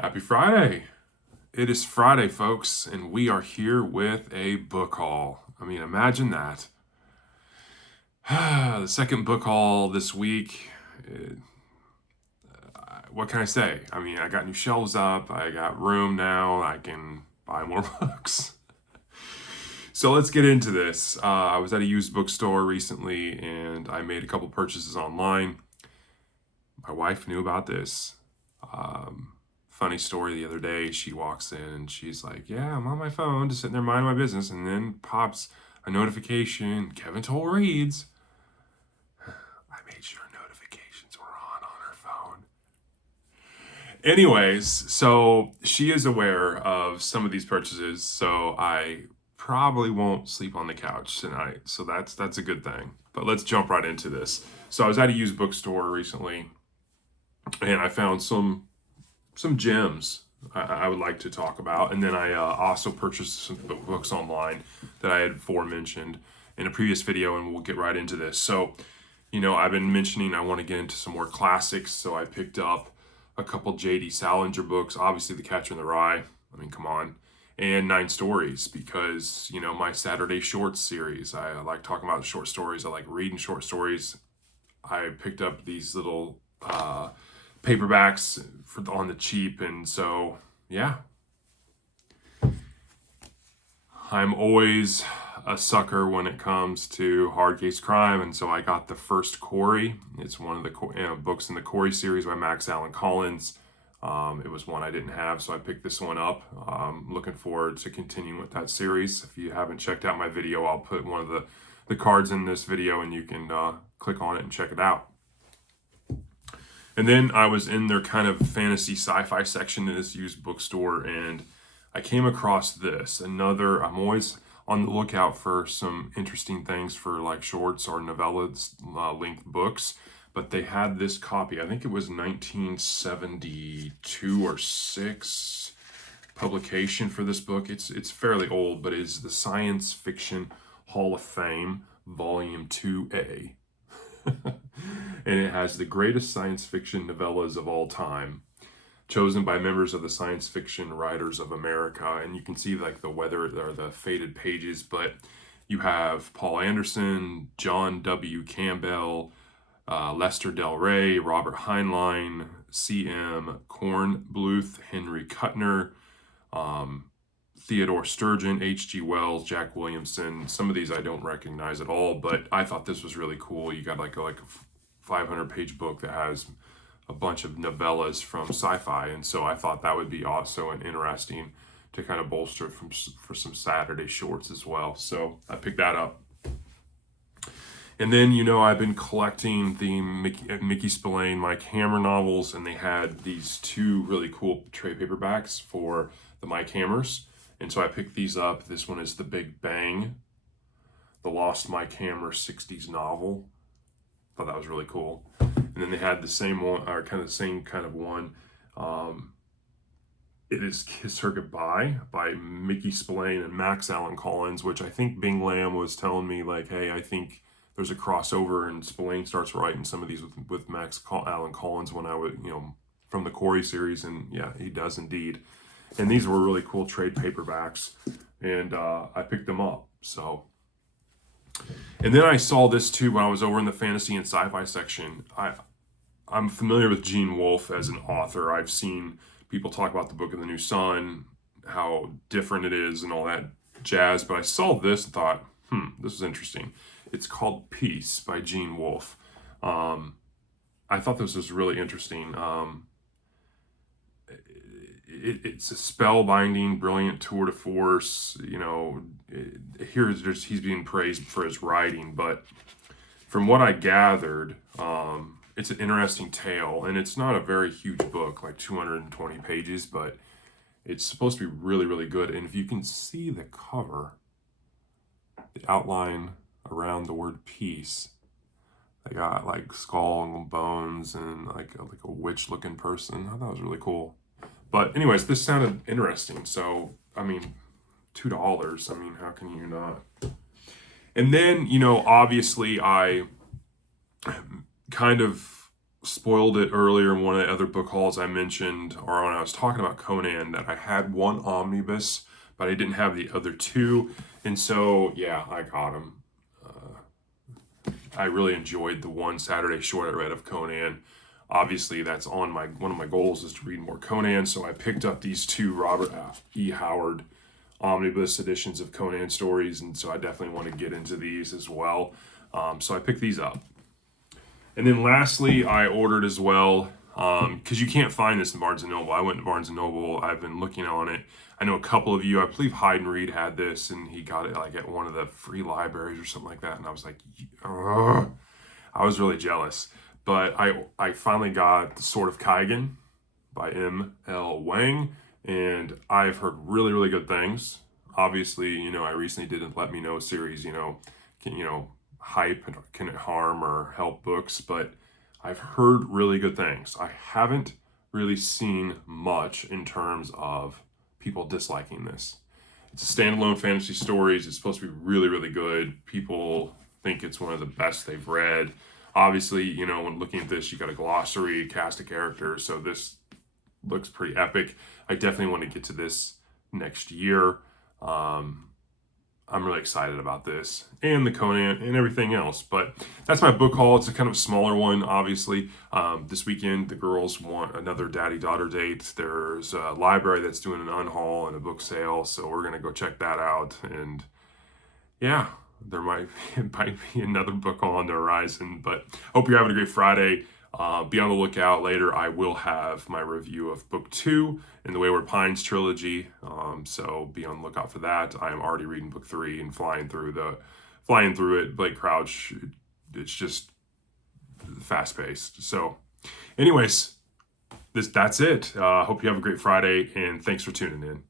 Happy Friday. It is Friday, folks, and we are here with a book haul. I mean, imagine that. The second book haul this week. What can I say? I mean, I got new shelves up. I got room now. I can buy more books. So let's get into this. I was at a used bookstore recently and I made a couple purchases online. My wife knew about this. Funny story, the other day, she walks in and she's like, yeah, I'm on my phone, just sitting there minding my business, and then pops a notification, Kevin Toll reads. I made sure notifications were on her phone. Anyways, so she is aware of some of these purchases, so I probably won't sleep on the couch tonight, so that's a good thing. But let's jump right into this. So I was at a used bookstore recently, and I found some gems I would like to talk about. And then I also purchased some books online that I had aforementioned in a previous video, and we'll get right into this. So, I've been mentioning I want to get into some more classics, so I picked up a couple J.D. Salinger books, obviously The Catcher in the Rye, I mean, come on, and 9 Stories, because, my Saturday Shorts series, I like talking about short stories, I like reading short stories. I picked up these little paperbacks on the cheap, and so yeah, I'm always a sucker when it comes to hard case crime, and so I got the first Corey. It's one of the books in the Corey series by Max Allan Collins. It was one I didn't have, so I picked this one up. Looking forward to continuing with that series. If you haven't checked out my video, I'll put one of the cards in this video, and you can click on it and check it out. And then I was in their kind of fantasy sci-fi section in this used bookstore, and I came across this. I'm always on the lookout for some interesting things for like shorts or novellas length books, but they had this copy. I think it was 1972 or 6 publication for this book. It's fairly old, but it's the Science Fiction Hall of Fame, Volume 2A. And it has the greatest science fiction novellas of all time, chosen by members of the Science Fiction Writers of America. And you can see like the weather or the faded pages, but you have Paul Anderson, John W. Campbell, Lester Del Rey, Robert Heinlein, C.M. Kornbluth, Henry Kuttner, Theodore Sturgeon, H.G. Wells, Jack Williamson. Some of these I don't recognize at all, but I thought this was really cool. You got like a 500-page book that has a bunch of novellas from sci-fi, and so I thought that would be also an interesting to kind of bolster for some Saturday shorts as well. So I picked that up. And then, I've been collecting the Mickey Spillane, Mike Hammer novels, and they had these 2 really cool trade paperbacks for the Mike Hammers. And so I picked these up. This one is The Big Bang, the Lost Mike Hammer 60s novel. Thought that was really cool. And then they had the same one, or kind of the same kind of one. It is Kiss Her Goodbye by Mickey Spillane and Max Allan Collins, which I think Bing Lamb was telling me, like, hey, I think there's a crossover, and Spillane starts writing some of these with Max Allan Collins when I would, from the Corey series, and yeah, he does indeed. And these were really cool trade paperbacks, and I picked them up. So, and then I saw this too when I was over in the fantasy and sci-fi section. I'm familiar with Gene Wolfe as an author. I've seen people talk about the Book of the New Sun, how different it is and all that jazz, but I saw this and thought, this is interesting. It's called Peace by Gene Wolfe. I thought this was really interesting. It's a spellbinding, brilliant tour de force. He's being praised for his writing, but from what I gathered, it's an interesting tale, and it's not a very huge book, like 220 pages, but it's supposed to be really, really good. And if you can see the cover, the outline around the word peace, they got like skull and bones and like a witch-looking person. I thought it was really cool. But anyways, this sounded interesting. So, I mean, $2. I mean, how can you not? And then, obviously I kind of spoiled it earlier in one of the other book hauls I mentioned, or when I was talking about Conan, that I had one omnibus, but I didn't have the other two. And so, yeah, I got them. I really enjoyed the one Saturday short I read of Conan. Obviously, that's on one of my goals is to read more Conan. So I picked up these two Robert E. Howard omnibus editions of Conan stories, and so I definitely want to get into these as well. So I picked these up. And then lastly, I ordered as well, because you can't find this in Barnes & Noble. I went to Barnes & Noble. I've been looking on it. I know a couple of you, I believe Hyde and Reed had this, and he got it like at one of the free libraries or something like that. And I was like, ugh. I was really jealous. But I finally got The Sword of Kaigen by M.L. Wang, and I've heard really, really good things. Obviously, I recently did a Let Me Know series, hype and can it harm or help books, but I've heard really good things. I haven't really seen much in terms of people disliking this. It's a standalone fantasy stories. It's supposed to be really, really good. People think it's one of the best they've read. Obviously, when looking at this, you got a glossary, cast of characters, so this looks pretty epic. I definitely want to get to this next year. I'm really excited about this and the Conan and everything else. But that's my book haul. It's a kind of smaller one, obviously. This weekend, the girls want another daddy-daughter date. There's a library that's doing an unhaul and a book sale, so we're going to go check that out. And yeah, there might be another book haul on the horizon. But hope you're having a great Friday. Be on the lookout. Later, I will have my review of book 2 in the Wayward Pines trilogy. So be on the lookout for that. I am already reading book 3 and flying through it. Blake Crouch, it's just fast paced. So, anyways, that's it. Hope you have a great Friday, and thanks for tuning in.